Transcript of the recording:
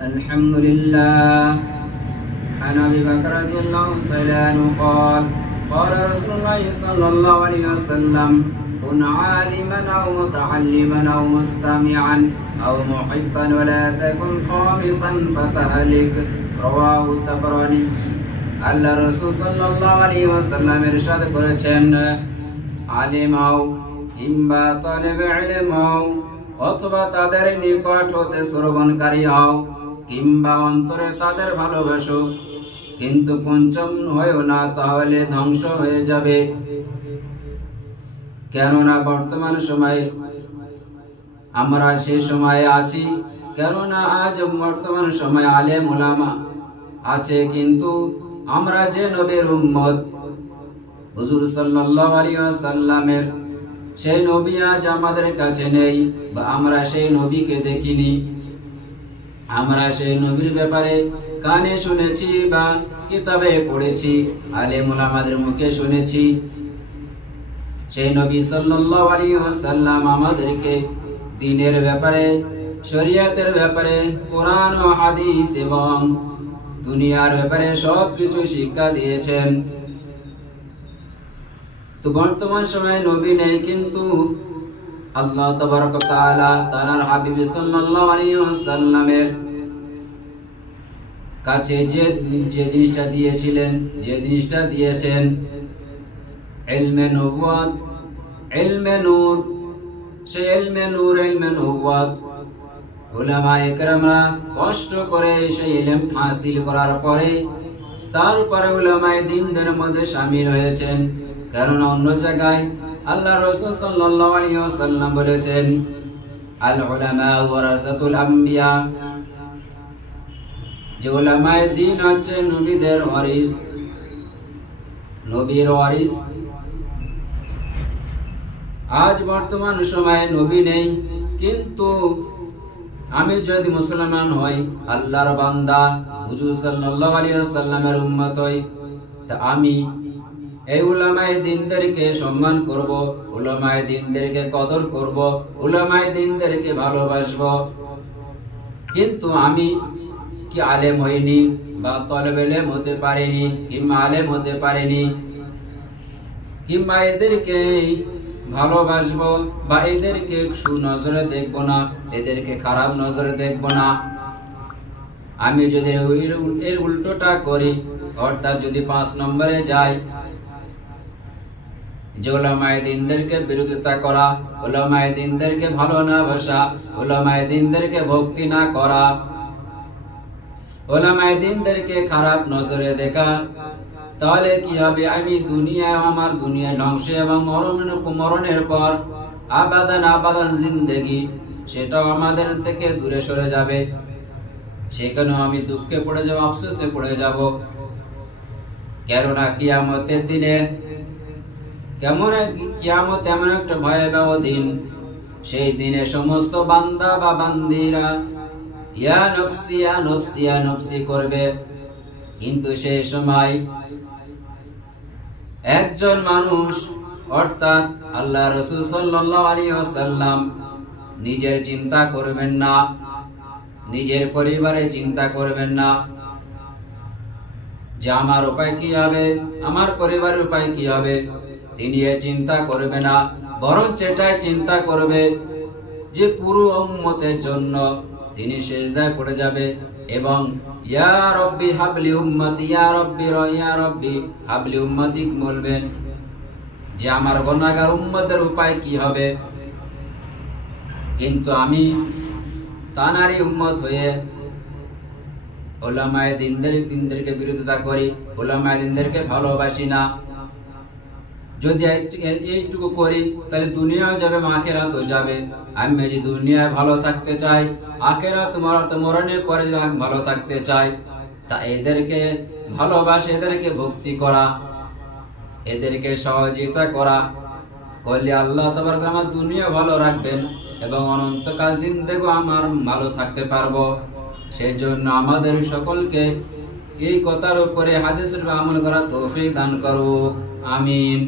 الحمد لله. عن أبي بكر رضي الله تعالى عنه قال قال رسول الله صلى الله عليه وسلم كن عالما أو متعلما أو مستمعا أو محبا ولا تكن خامسا فتهلك رواه الطبراني. আল্লাহ রাসূল সাল্লাল্লাহু আলাইহি ওয়াসাল্লাম ইরশাদ করেছেন, আলিম হও কিংবা তালেবে ইলম হও, অথবা তাদের নিকট হতে শ্রবণকারী হও, কিংবা অন্তরে তাদের ভালোবাসো, কিন্তু পঞ্চম হয়েও না, তাহলে ধ্বংস হয়ে যাবে। কেননা বর্তমান সময়ে আমরা সে সময়ে আছি, কেননা আজ বর্তমান সময়ে আলেম উলামা আছে, কিন্তু আমরা যে নবীর উম্মত হুজুর সাল্লাল্লাহু আলাইহি ওয়াসাল্লামের সেই নবী আজ আমাদের কাছে নেই, বা আমরা সেই নবীকে দেখিনি। আমরা সেই নবীর ব্যাপারে কানে শুনেছি বা কিতাবে পড়েছি, আলেম উলামাদের মুখে শুনেছি। সেই নবী সাল্লাল্লাহু আলাইহি ওয়াসাল্লাম আমাদেরকে দ্বীনের ব্যাপারে, শরীয়তের ব্যাপারে, কোরআন ও হাদিস এবং দুনিয়ার ব্যাপারে সবকিছু শিক্ষা দিয়েছেন। তো বর্তমান সময়ে নবী নেই, কিন্তু আল্লাহ তাবারক ওয়া তাআলা তার হাবিব সাল্লাল্লাহু আলাইহি ওয়াসাল্লামের কাছে যে জিনিসটা দিয়েছিলেন, যে জিনিসটা দিয়েছেন, ইলমে নবুয়ত, ইলমে নূর, সেই ইলমে নূর, ইলমে নবুয়ত উলামায়ে কেরামরা কষ্ট করে সেই ইলম হাসিল করার পরে তারপরে উলামায়ে দ্বীনদের মধ্যে শামিল হয়েছেন। কারণ অন্য জায়গায় আল্লাহ রাসূল সাল্লাল্লাহু আলাইহি ওয়াসাল্লাম বলেছেন, আল উলামা ওয়ারাসাতুল আম্বিয়া, যে উলামায়ে দ্বীন হচ্ছে নবীদের ওয়ারিস, নবীর ওয়ারিস। আজ বর্তমান সময়ে নবী নেই, কিন্তু আমি যদি মুসলমান হই, আল্লাহর বান্দা, হুজুর সাল্লাল্লাহু আলাইহি ওয়াসাল্লামের উম্মত হই, তা আমি এই উলামায়ে দ্বীনদেরকে সম্মান করব, উলামায়ে দ্বীনদেরকে কদর করব, উলামায়ে দ্বীনদেরকে ভালোবাসবো। কিন্তু আমি কি আলেম হইনি, বা তলবে ইলম হতে পারিনি, কিংবা আলেম হতে পারিনি, কিংবা এদেরকে ভালোবাসবো, বা এদেরকে সুনজরে দেখব না, এদেরকে খারাপ নজরে দেখব না। আমি যদি এর উল্টোটা করি, অর্থাৎ যদি 5 নম্বরে যাই, যে উলামায়ে দ্বীনদেরকে বিরোধিতা করা, উলামায়ে দ্বীনদেরকে ভালো না বাসা, উলামায়ে দ্বীনদেরকে ভক্তি না করা, উলামায়ে দ্বীনদেরকে খারাপ নজরে দেখা, তাহলে কি হবে? আমি দুনিয়ায়, আমার দুনিয়া ধ্বংস এবং মরণের পর আবাদান আবাদান জিন্দেগি, সেটাও আমাদের থেকে দূরে সরে যাবে। সেখানেও আমি দুঃখে পড়ে যাব, আফসোসে পড়ে যাব। কেননা কিয়ামতের দিনে কিয়ামত এমন একটা ভয়াবহ দিন, সেই দিনে সমস্ত বান্দা বা বান্দিরা ইয়া নফসি ইয়া নফসি ইয়া নফসি করবে। কিন্তু সেই সময় একজন মানুষ, অর্থাৎ আল্লাহ রাসূল সাল্লাল্লাহু আলাইহি ওয়াসাল্লাম নিজের চিন্তা করবেন না, নিজের পরিবারের চিন্তা করবেন না, যে আমার উপায় কি হবে, আমার পরিবারের উপায় কি হবে, তিনি এ চিন্তা করবে না। বরং এটাই চিন্তা করবে যে পুরো উম্মতের জন্য তিনি সিজদায় পড়ে যাবে এবং ইয়া রব্বি হাবলি উম্মতি, ইয়া রব্বি হাবলি উম্মতি বলবেন, যে আমার গুনাহগার উম্মতের উপায় কি হবে। কিন্তু আমি তানারই উম্মত হয়ে উলামায়ে দ্বীনদেরকে বিরোধিতা করি, উলামায়ে দ্বীনদেরকে ভালোবাসি না। যদি এইটুকু করি, তাহলে দুনিয়াও যাবে, আখিরাতও যাবে। আমি যদি দুনিয়ায় ভালো থাকতে চাই, আখিরাত মরণের পরে ভালো থাকতে চাই, তা এদেরকে ভালোবাসে, এদেরকে ভক্তি করা, এদেরকে সহযোগিতা করা করলে আল্লাহ তাবারক আমার দুনিয়া ভালো রাখবেন এবং অনন্তকাল জিন্দেগি আমার ভালো থাকতে পারবো। সেই জন্য আমাদের সকলকে এই কথার উপরে হাদিসের আমল করা তৌফিক দান করুক। আমিন।